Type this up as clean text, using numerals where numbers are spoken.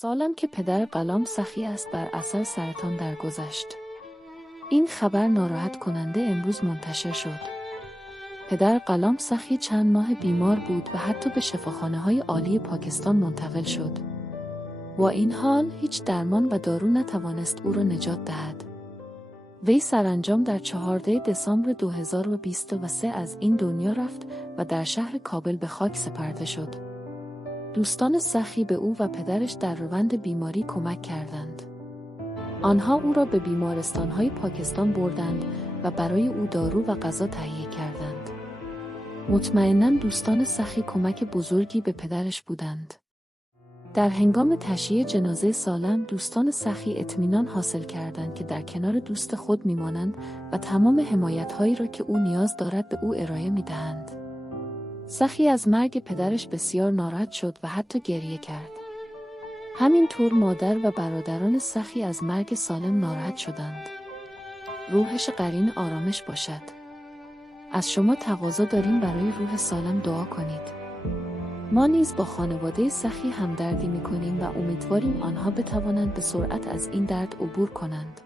سالم که پدر غلام سخی است بر اثر سرطان درگذشت. این خبر ناراحت کننده امروز منتشر شد. پدر غلام سخی چند ماه بیمار بود و حتی به شفاخانه‌های عالی پاکستان منتقل شد. با این حال هیچ درمان و دارو نتوانست او را نجات دهد. وی سرانجام در 14 دسامبر 2023 از این دنیا رفت و در شهر کابل به خاک سپرده شد. دوستان سخی به او و پدرش در روند بیماری کمک کردند. آنها او را به بیمارستان‌های پاکستان بردند و برای او دارو و غذا تهیه کردند. مطمئناً دوستان سخی کمک بزرگی به پدرش بودند. در هنگام تشییع جنازه سالم، دوستان سخی اطمینان حاصل کردند که در کنار دوست خود میمانند و تمام حمایت‌هایی را که او نیاز دارد به او ارائه می‌دهند. سخی از مرگ پدرش بسیار ناراحت شد و حتی گریه کرد. همینطور مادر و برادران سخی از مرگ سالم ناراحت شدند. روحش قرین آرامش باشد. از شما تقاضا داریم برای روح سالم دعا کنید. ما نیز با خانواده سخی همدردی می‌کنیم و امیدواریم آنها بتوانند به سرعت از این درد عبور کنند.